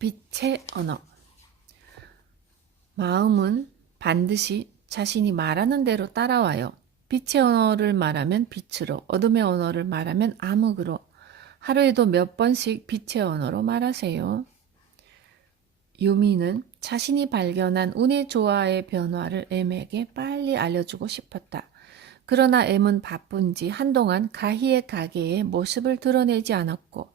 빛의 언어. 마음은 반드시 자신이 말하는 대로 따라와요. 빛의 언어를 말하면 빛으로, 어둠의 언어를 말하면 암흑으로. 하루에도 몇 번씩 빛의 언어로 말하세요. 유미는 자신이 발견한 운의 조화의 변화를 M에게 빨리 알려주고 싶었다. 그러나 M은 바쁜지 한동안 가희의 가게에 모습을 드러내지 않았고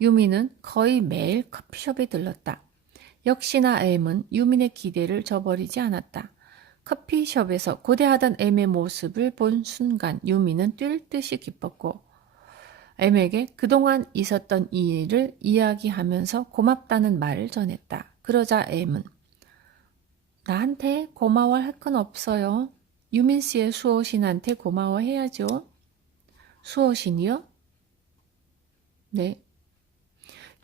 유미는 거의 매일 커피숍에 들렀다. 역시나 M은 유민의 기대를 저버리지 않았다. 커피숍에서 고대하던 M의 모습을 본 순간 유민은 뛸 듯이 기뻤고 M에게 그동안 있었던 일을 이야기하면서 고맙다는 말을 전했다. 그러자 M은 나한테 고마워할 건 없어요. 유민 씨의 수호신한테 고마워해야죠. 수호신이요? 네.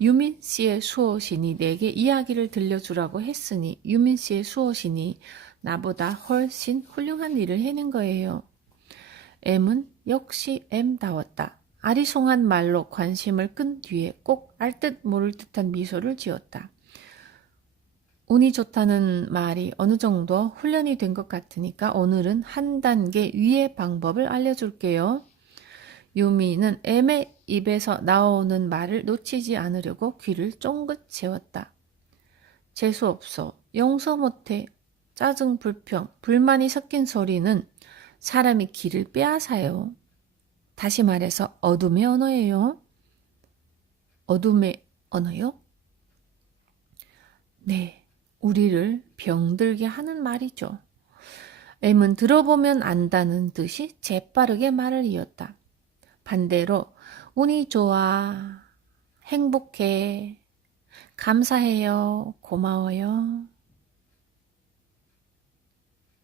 유민 씨의 수호신이 내게 이야기를 들려주라고 했으니 유민 씨의 수호신이 나보다 훨씬 훌륭한 일을 해낸 거예요. M은 역시 M다웠다. 아리송한 말로 관심을 끈 뒤에 꼭 알 듯 모를 듯한 미소를 지었다. 운이 좋다는 말이 어느 정도 훈련이 된 것 같으니까 오늘은 한 단계 위의 방법을 알려줄게요. 유미는 M의 입에서 나오는 말을 놓치지 않으려고 귀를 쫑긋 세웠다. 재수없어, 용서 못해, 짜증, 불평, 불만이 섞인 소리는 사람이 기를 빼앗아요. 다시 말해서 어둠의 언어예요. 어둠의 언어요? 네, 우리를 병들게 하는 말이죠. M은 들어보면 안다는 듯이 재빠르게 말을 이었다. 반대로 운이 좋아, 행복해, 감사해요, 고마워요,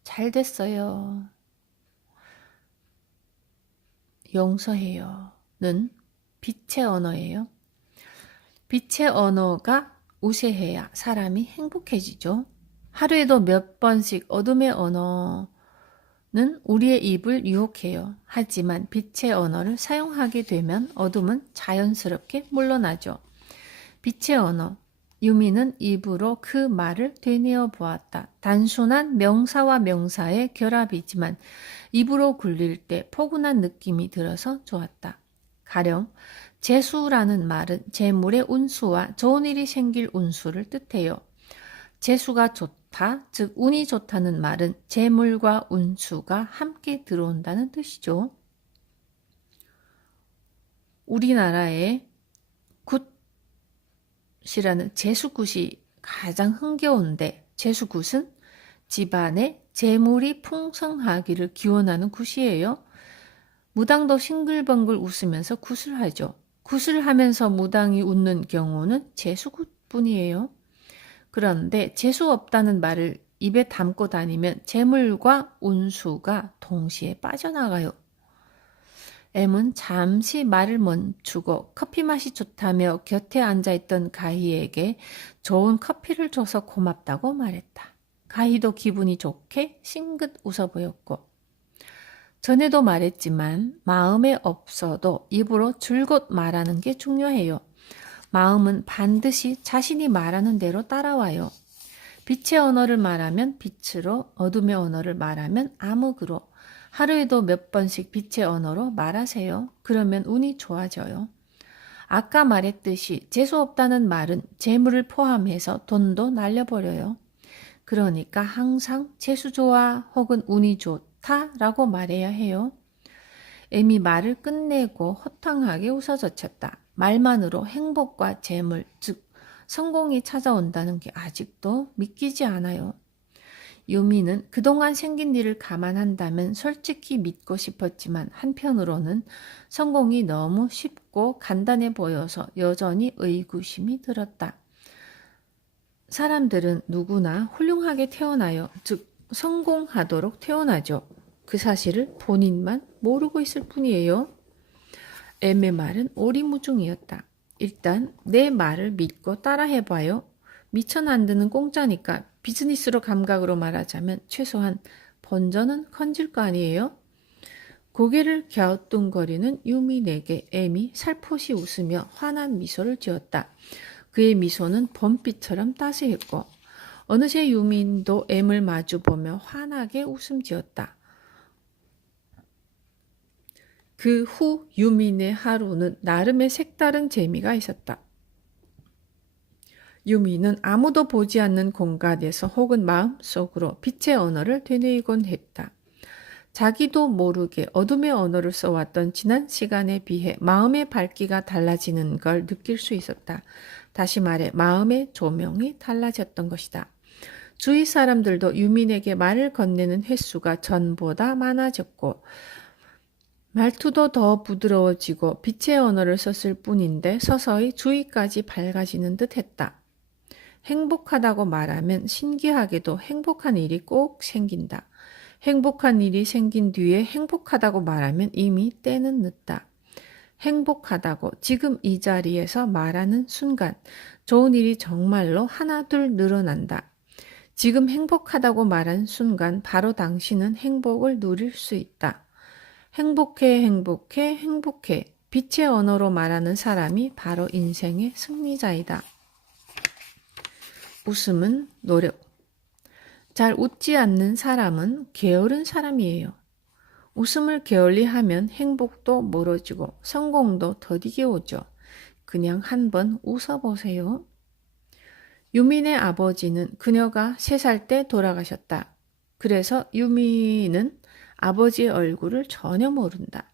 잘 됐어요, 용서해요는 빛의 언어예요. 빛의 언어가 우세해야 사람이 행복해지죠. 하루에도 몇 번씩 어둠의 언어는 우리의 입을 유혹해요. 하지만 빛의 언어를 사용하게 되면 어둠은 자연스럽게 물러나죠. 빛의 언어. 유미는 입으로 그 말을 되뇌어 보았다. 단순한 명사와 명사의 결합이지만 입으로 굴릴 때 포근한 느낌이 들어서 좋았다. 가령 재수라는 말은 재물의 운수와 좋은 일이 생길 운수를 뜻해요. 재수가 좋다, 즉 운이 좋다는 말은 재물과 운수가 함께 들어온다는 뜻이죠. 우리나라에 굿이라는 재수굿이 가장 흥겨운데 재수굿은 집안에 재물이 풍성하기를 기원하는 굿이에요. 무당도 싱글벙글 웃으면서 굿을 하죠. 굿을 하면서 무당이 웃는 경우는 재수굿뿐이에요. 그런데 재수 없다는 말을 입에 담고 다니면 재물과 운수가 동시에 빠져나가요. M은 잠시 말을 멈추고 커피 맛이 좋다며 곁에 앉아있던 가희에게 좋은 커피를 줘서 고맙다고 말했다. 가희도 기분이 좋게 싱긋 웃어 보였고 전에도 말했지만 마음에 없어도 입으로 줄곧 말하는 게 중요해요. 마음은 반드시 자신이 말하는 대로 따라와요. 빛의 언어를 말하면 빛으로, 어둠의 언어를 말하면 암흑으로. 하루에도 몇 번씩 빛의 언어로 말하세요. 그러면 운이 좋아져요. 아까 말했듯이 재수없다는 말은 재물을 포함해서 돈도 날려버려요. 그러니까 항상 재수 좋아 혹은 운이 좋다라고 말해야 해요. M이 말을 끝내고 허탕하게 웃어젖혔다. 말만으로 행복과 재물, 즉 성공이 찾아온다는 게 아직도 믿기지 않아요. 유미는 그동안 생긴 일을 감안한다면 솔직히 믿고 싶었지만 한편으로는 성공이 너무 쉽고 간단해 보여서 여전히 의구심이 들었다. 사람들은 누구나 훌륭하게 태어나요. 즉 성공하도록 태어나죠. 그 사실을 본인만 모르고 있을 뿐이에요. M의 말은 오리무중이었다. 일단 내 말을 믿고 따라해봐요. 미천 안 드는 공짜니까 비즈니스로 감각으로 말하자면 최소한 본전은 건질 거 아니에요? 고개를 갸우뚱거리는 유민에게 M이 살포시 웃으며 환한 미소를 지었다. 그의 미소는 범빛처럼 따스했고 어느새 유민도 M을 마주보며 환하게 웃음 지었다. 그 후 유민의 하루는 나름의 색다른 재미가 있었다. 유민은 아무도 보지 않는 공간에서 혹은 마음속으로 빛의 언어를 되뇌이곤 했다. 자기도 모르게 어둠의 언어를 써왔던 지난 시간에 비해 마음의 밝기가 달라지는 걸 느낄 수 있었다. 다시 말해 마음의 조명이 달라졌던 것이다. 주위 사람들도 유민에게 말을 건네는 횟수가 전보다 많아졌고 말투도 더 부드러워지고 빛의 언어를 썼을 뿐인데 서서히 주위까지 밝아지는 듯 했다. 행복하다고 말하면 신기하게도 행복한 일이 꼭 생긴다. 행복한 일이 생긴 뒤에 행복하다고 말하면 이미 때는 늦다. 행복하다고 지금 이 자리에서 말하는 순간 좋은 일이 정말로 하나둘 늘어난다. 지금 행복하다고 말한 순간 바로 당신은 행복을 누릴 수 있다. 행복해, 행복해, 행복해. 빛의 언어로 말하는 사람이 바로 인생의 승리자이다. 웃음은 노력. 잘 웃지 않는 사람은 게으른 사람이에요. 웃음을 게을리 하면 행복도 멀어지고 성공도 더디게 오죠. 그냥 한번 웃어보세요. 유민의 아버지는 그녀가 3살 때 돌아가셨다. 그래서 유민은 아버지의 얼굴을 전혀 모른다.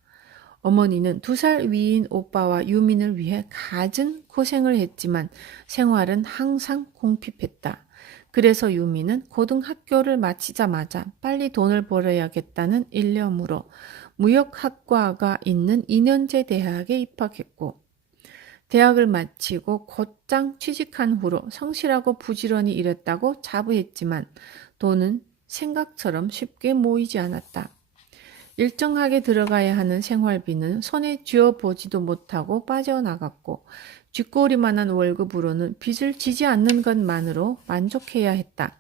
어머니는 2살 위인 오빠와 유민을 위해 갖은 고생을 했지만 생활은 항상 궁핍했다. 그래서 유민은 고등학교를 마치자마자 빨리 돈을 벌어야겠다는 일념으로 무역학과가 있는 2년제 대학에 입학했고 대학을 마치고 곧장 취직한 후로 성실하고 부지런히 일했다고 자부했지만 돈은 생각처럼 쉽게 모이지 않았다. 일정하게 들어가야 하는 생활비는 손에 쥐어보지도 못하고 빠져나갔고 쥐꼬리만한 월급으로는 빚을 지지 않는 것만으로 만족해야 했다.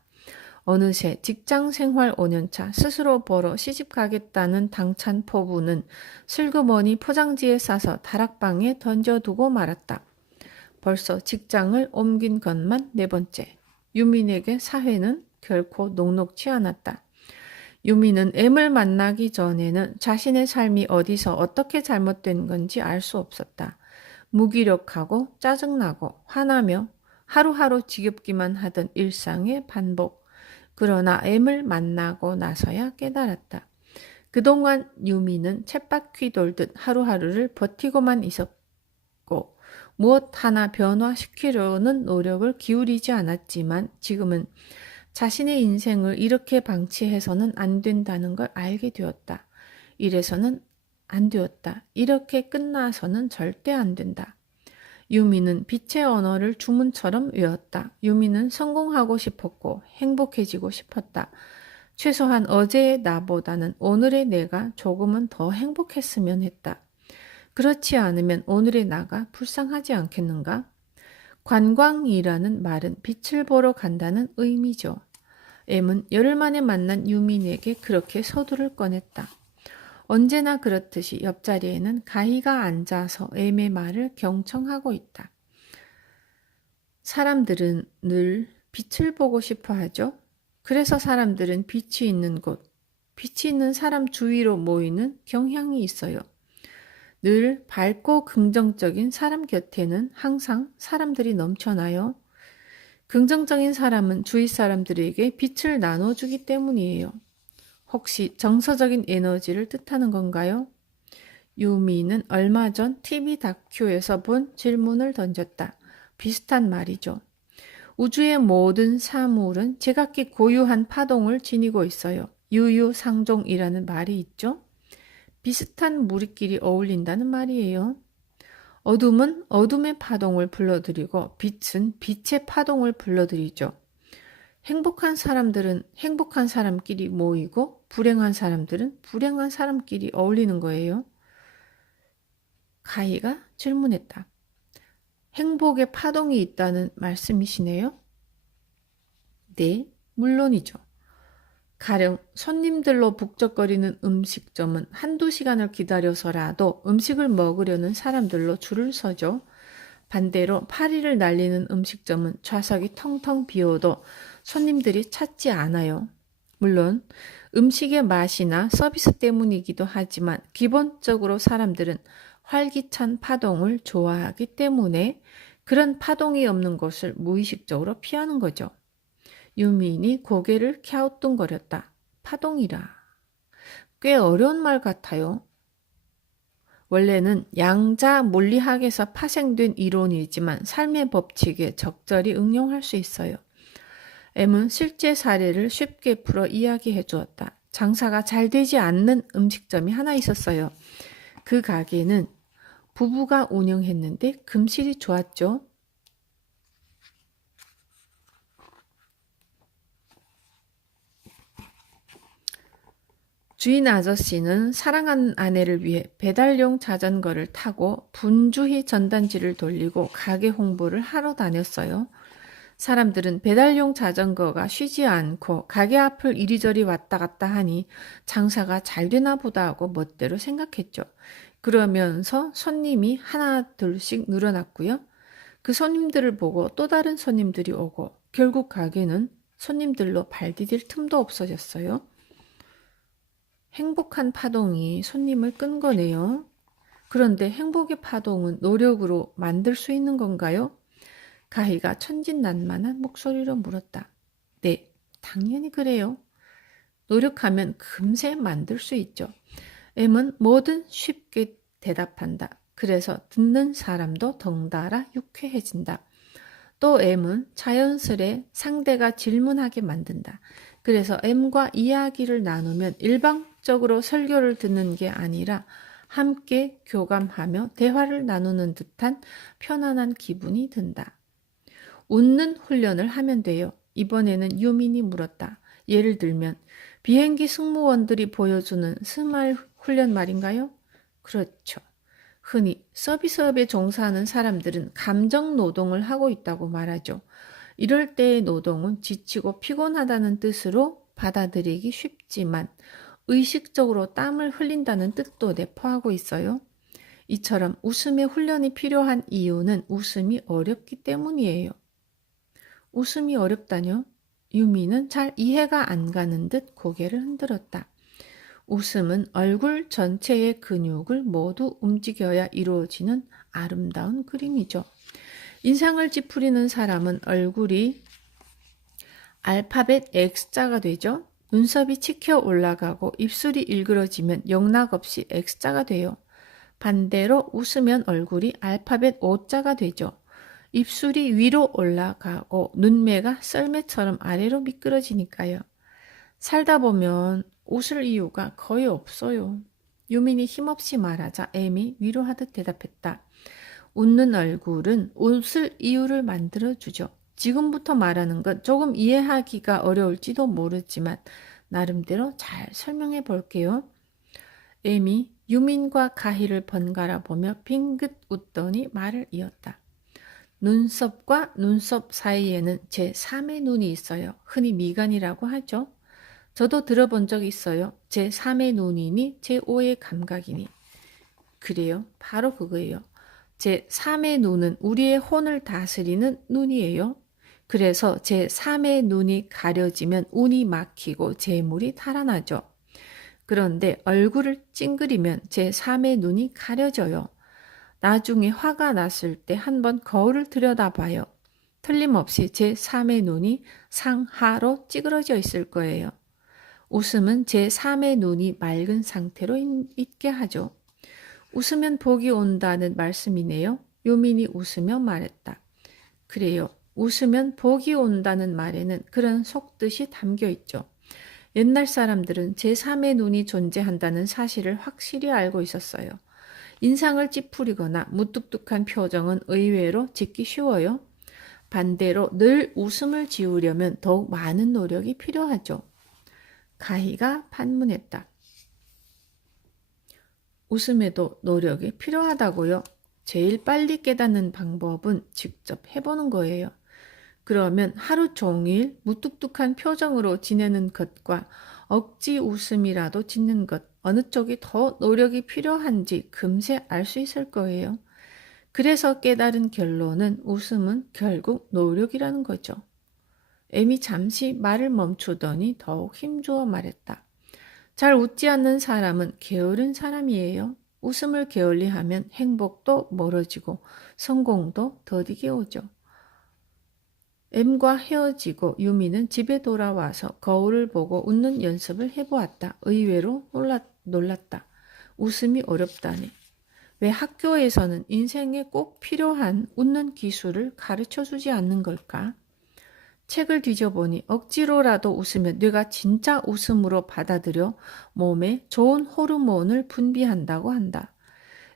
어느새 직장생활 5년차 스스로 벌어 시집가겠다는 당찬 포부는 슬그머니 포장지에 싸서 다락방에 던져두고 말았다. 벌써 직장을 옮긴 것만 4번째. 유민에게 사회는 결코 녹록지 않았다. 유민은 M을 만나기 전에는 자신의 삶이 어디서 어떻게 잘못된 건지 알 수 없었다. 무기력하고 짜증나고 화나며 하루하루 지겹기만 하던 일상의 반복. 그러나 M을 만나고 나서야 깨달았다. 그동안 유민은 쳇바퀴 돌듯 하루하루를 버티고만 있었고 무엇 하나 변화시키려는 노력을 기울이지 않았지만 지금은 자신의 인생을 이렇게 방치해서는 안 된다는 걸 알게 되었다. 이래서는 안 되었다. 이렇게 끝나서는 절대 안 된다. 유미는 빛의 언어를 주문처럼 외웠다. 유미는 성공하고 싶었고 행복해지고 싶었다. 최소한 어제의 나보다는 오늘의 내가 조금은 더 행복했으면 했다. 그렇지 않으면 오늘의 나가 불쌍하지 않겠는가? 관광이라는 말은 빛을 보러 간다는 의미죠. M은 열흘 만에 만난 유민에게 그렇게 서두를 꺼냈다. 언제나 그렇듯이 옆자리에는 가희가 앉아서 M의 말을 경청하고 있다. 사람들은 늘 빛을 보고 싶어 하죠. 그래서 사람들은 빛이 있는 곳, 빛이 있는 사람 주위로 모이는 경향이 있어요. 늘 밝고 긍정적인 사람 곁에는 항상 사람들이 넘쳐나요. 긍정적인 사람은 주위 사람들에게 빛을 나눠주기 때문이에요. 혹시 정서적인 에너지를 뜻하는 건가요? 유미는 얼마 전 TV 다큐에서 본 질문을 던졌다. 비슷한 말이죠. 우주의 모든 사물은 제각기 고유한 파동을 지니고 있어요. 유유상종이라는 말이 있죠. 비슷한 무리끼리 어울린다는 말이에요. 어둠은 어둠의 파동을 불러들이고 빛은 빛의 파동을 불러들이죠. 행복한 사람들은 행복한 사람끼리 모이고 불행한 사람들은 불행한 사람끼리 어울리는 거예요. 가희가 질문했다. 행복의 파동이 있다는 말씀이시네요? 네, 물론이죠. 가령 손님들로 북적거리는 음식점은 한두 시간을 기다려서라도 음식을 먹으려는 사람들로 줄을 서죠. 반대로 파리를 날리는 음식점은 좌석이 텅텅 비어도 손님들이 찾지 않아요. 물론 음식의 맛이나 서비스 때문이기도 하지만 기본적으로 사람들은 활기찬 파동을 좋아하기 때문에 그런 파동이 없는 곳을 무의식적으로 피하는 거죠. 유민이 고개를 갸우뚱거렸다. 파동이라. 꽤 어려운 말 같아요. 원래는 양자 물리학에서 파생된 이론이지만 삶의 법칙에 적절히 응용할 수 있어요. M은 실제 사례를 쉽게 풀어 이야기해 주었다. 장사가 잘 되지 않는 음식점이 하나 있었어요. 그 가게는 부부가 운영했는데 금실이 좋았죠. 주인 아저씨는 사랑하는 아내를 위해 배달용 자전거를 타고 분주히 전단지를 돌리고 가게 홍보를 하러 다녔어요. 사람들은 배달용 자전거가 쉬지 않고 가게 앞을 이리저리 왔다 갔다 하니 장사가 잘 되나 보다 하고 멋대로 생각했죠. 그러면서 손님이 하나 둘씩 늘어났고요. 그 손님들을 보고 또 다른 손님들이 오고 결국 가게는 손님들로 발 디딜 틈도 없어졌어요. 행복한 파동이 손님을 끈 거네요. 그런데 행복의 파동은 노력으로 만들 수 있는 건가요? 가희가 천진난만한 목소리로 물었다. 네, 당연히 그래요. 노력하면 금세 만들 수 있죠. M은 뭐든 쉽게 대답한다. 그래서 듣는 사람도 덩달아 유쾌해진다. 또 M은 자연스레 상대가 질문하게 만든다. 그래서 M과 이야기를 나누면 일방적으로 설교를 듣는 게 아니라 함께 교감하며 대화를 나누는 듯한 편안한 기분이 든다. 웃는 훈련을 하면 돼요. 이번에는 유민이 물었다. 예를 들면 비행기 승무원들이 보여주는 스마일 훈련 말인가요? 그렇죠. 흔히 서비스업에 종사하는 사람들은 감정 노동을 하고 있다고 말하죠. 이럴 때의 노동은 지치고 피곤하다는 뜻으로 받아들이기 쉽지만 의식적으로 땀을 흘린다는 뜻도 내포하고 있어요. 이처럼 웃음의 훈련이 필요한 이유는 웃음이 어렵기 때문이에요. 웃음이 어렵다뇨? 유미는 잘 이해가 안 가는 듯 고개를 흔들었다. 웃음은 얼굴 전체의 근육을 모두 움직여야 이루어지는 아름다운 그림이죠. 인상을 찌푸리는 사람은 얼굴이 알파벳 X자가 되죠. 눈썹이 치켜 올라가고 입술이 일그러지면 영락없이 X자가 돼요. 반대로 웃으면 얼굴이 알파벳 O자가 되죠. 입술이 위로 올라가고 눈매가 썰매처럼 아래로 미끄러지니까요. 살다 보면 웃을 이유가 거의 없어요. 유민이 힘없이 말하자 M이 위로하듯 대답했다. 웃는 얼굴은 웃을 이유를 만들어주죠. 지금부터 말하는 건 조금 이해하기가 어려울지도 모르지만 나름대로 잘 설명해 볼게요. M이 유민과 가희를 번갈아 보며 빙긋 웃더니 말을 이었다. 눈썹과 눈썹 사이에는 제3의 눈이 있어요. 흔히 미간이라고 하죠. 저도 들어본 적 있어요. 제3의 눈이니 제5의 감각이니. 그래요. 바로 그거예요. 제3의 눈은 우리의 혼을 다스리는 눈이에요. 그래서 제3의 눈이 가려지면 운이 막히고 재물이 달아나죠. 그런데 얼굴을 찡그리면 제3의 눈이 가려져요. 나중에 화가 났을 때 한번 거울을 들여다봐요. 틀림없이 제3의 눈이 상하로 찌그러져 있을 거예요. 웃음은 제3의 눈이 맑은 상태로 있게 하죠. 웃으면 복이 온다는 말씀이네요. 요민이 웃으며 말했다. 그래요. 웃으면 복이 온다는 말에는 그런 속뜻이 담겨 있죠. 옛날 사람들은 제3의 눈이 존재한다는 사실을 확실히 알고 있었어요. 인상을 찌푸리거나 무뚝뚝한 표정은 의외로 짓기 쉬워요. 반대로 늘 웃음을 지으려면 더욱 많은 노력이 필요하죠. 가희가 반문했다. 웃음에도 노력이 필요하다고요? 제일 빨리 깨닫는 방법은 직접 해보는 거예요. 그러면 하루 종일 무뚝뚝한 표정으로 지내는 것과 억지 웃음이라도 짓는 것, 어느 쪽이 더 노력이 필요한지 금세 알 수 있을 거예요. 그래서 깨달은 결론은 웃음은 결국 노력이라는 거죠. M이 잠시 말을 멈추더니 더욱 힘주어 말했다. 잘 웃지 않는 사람은 게으른 사람이에요. 웃음을 게을리하면 행복도 멀어지고 성공도 더디게 오죠. M과 헤어지고 유미는 집에 돌아와서 거울을 보고 웃는 연습을 해보았다. 의외로 놀랐다. 웃음이 어렵다네. 왜 학교에서는 인생에 꼭 필요한 웃는 기술을 가르쳐주지 않는 걸까? 책을 뒤져보니 억지로라도 웃으면 뇌가 진짜 웃음으로 받아들여 몸에 좋은 호르몬을 분비한다고 한다.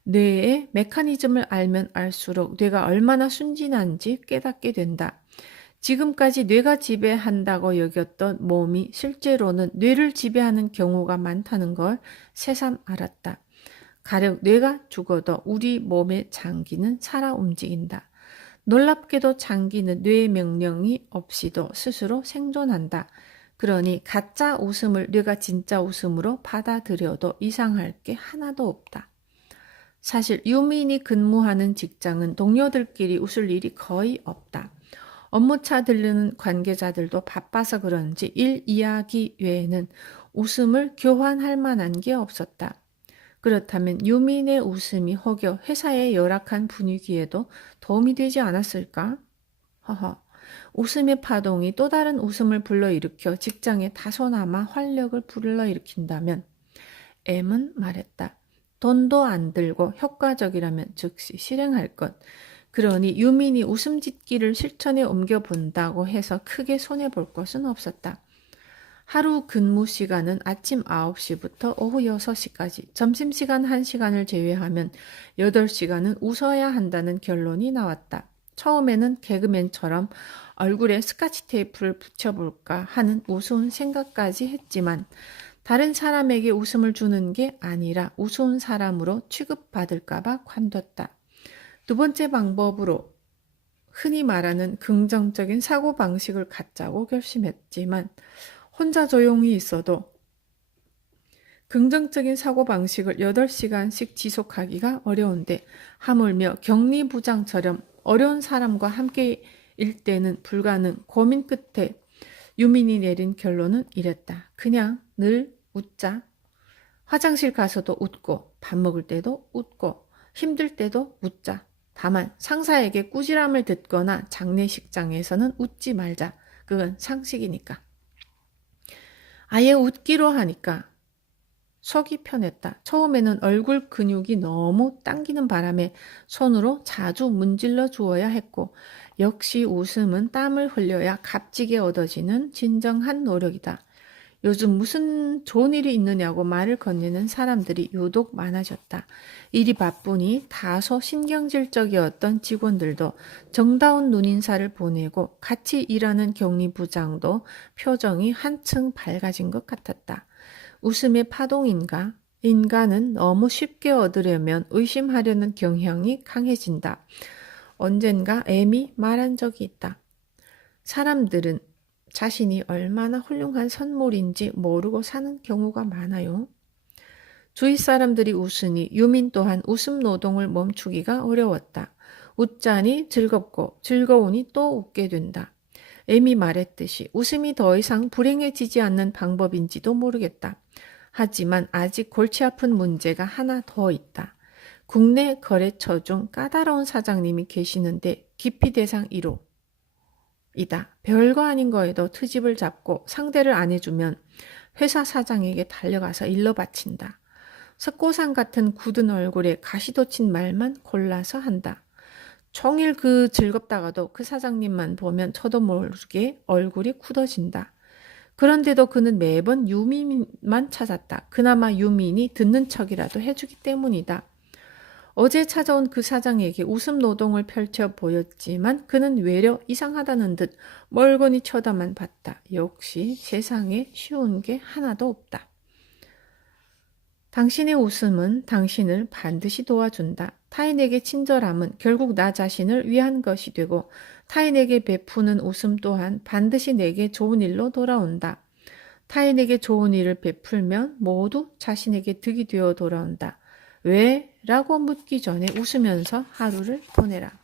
뇌의 메커니즘을 알면 알수록 뇌가 얼마나 순진한지 깨닫게 된다. 지금까지 뇌가 지배한다고 여겼던 몸이 실제로는 뇌를 지배하는 경우가 많다는 걸 새삼 알았다. 가령 뇌가 죽어도 우리 몸의 장기는 살아 움직인다. 놀랍게도 장기는 뇌의 명령이 없이도 스스로 생존한다. 그러니 가짜 웃음을 뇌가 진짜 웃음으로 받아들여도 이상할 게 하나도 없다. 사실 유민이 근무하는 직장은 동료들끼리 웃을 일이 거의 없다. 업무차 들르는 관계자들도 바빠서 그런지 일 이야기 외에는 웃음을 교환할 만한 게 없었다. 그렇다면 유민의 웃음이 혹여 회사의 열악한 분위기에도 도움이 되지 않았을까? 허허, 웃음의 파동이 또 다른 웃음을 불러일으켜 직장에 다소나마 활력을 불러일으킨다면 M은 말했다. 돈도 안 들고 효과적이라면 즉시 실행할 것. 그러니 유민이 웃음 짓기를 실천에 옮겨본다고 해서 크게 손해볼 것은 없었다. 하루 근무 시간은 아침 9시부터 오후 6시까지, 점심시간 1시간을 제외하면 8시간은 웃어야 한다는 결론이 나왔다. 처음에는 개그맨처럼 얼굴에 스카치 테이프를 붙여볼까 하는 우스운 생각까지 했지만 다른 사람에게 웃음을 주는 게 아니라 우스운 사람으로 취급받을까봐 관뒀다. 두 번째 방법으로 흔히 말하는 긍정적인 사고방식을 갖자고 결심했지만 혼자 조용히 있어도 긍정적인 사고방식을 8시간씩 지속하기가 어려운데 하물며 격리부장처럼 어려운 사람과 함께일 때는 불가능. 고민 끝에 유민이 내린 결론은 이랬다. 그냥 늘 웃자. 화장실 가서도 웃고 밥 먹을 때도 웃고 힘들 때도 웃자. 다만 상사에게 꾸지람을 듣거나 장례식장에서는 웃지 말자. 그건 상식이니까. 아예 웃기로 하니까 속이 편했다. 처음에는 얼굴 근육이 너무 당기는 바람에 손으로 자주 문질러 주어야 했고 역시 웃음은 땀을 흘려야 값지게 얻어지는 진정한 노력이다. 요즘 무슨 좋은 일이 있느냐고 말을 건네는 사람들이 유독 많아졌다. 일이 바쁘니 다소 신경질적이었던 직원들도 정다운 눈인사를 보내고 같이 일하는 격리부장도 표정이 한층 밝아진 것 같았다. 웃음의 파동인가? 인간은 너무 쉽게 얻으려면 의심하려는 경향이 강해진다. 언젠가 M이 말한 적이 있다. 사람들은 자신이 얼마나 훌륭한 선물인지 모르고 사는 경우가 많아요. 주위 사람들이 웃으니 유민 또한 웃음 노동을 멈추기가 어려웠다. 웃자니 즐겁고 즐거우니 또 웃게 된다. M이 말했듯이 웃음이 더 이상 불행해지지 않는 방법인지도 모르겠다. 하지만 아직 골치 아픈 문제가 하나 더 있다. 국내 거래처 중 까다로운 사장님이 계시는데 기피 대상 1호. 이다. 별거 아닌 거에도 트집을 잡고 상대를 안 해주면 회사 사장에게 달려가서 일러 바친다. 석고상 같은 굳은 얼굴에 가시돋친 말만 골라서 한다. 종일 즐겁다가도 그 사장님만 보면 저도 모르게 얼굴이 굳어진다. 그런데도 그는 매번 유민만 찾았다. 그나마 유민이 듣는 척이라도 해주기 때문이다. 어제 찾아온 그 사장에게 웃음 노동을 펼쳐 보였지만 그는 외려 이상하다는 듯 멀거니 쳐다만 봤다. 역시 세상에 쉬운 게 하나도 없다. 당신의 웃음은 당신을 반드시 도와준다. 타인에게 친절함은 결국 나 자신을 위한 것이 되고 타인에게 베푸는 웃음 또한 반드시 내게 좋은 일로 돌아온다. 타인에게 좋은 일을 베풀면 모두 자신에게 득이 되어 돌아온다. 왜? 라고 묻기 전에 웃으면서 하루를 보내라.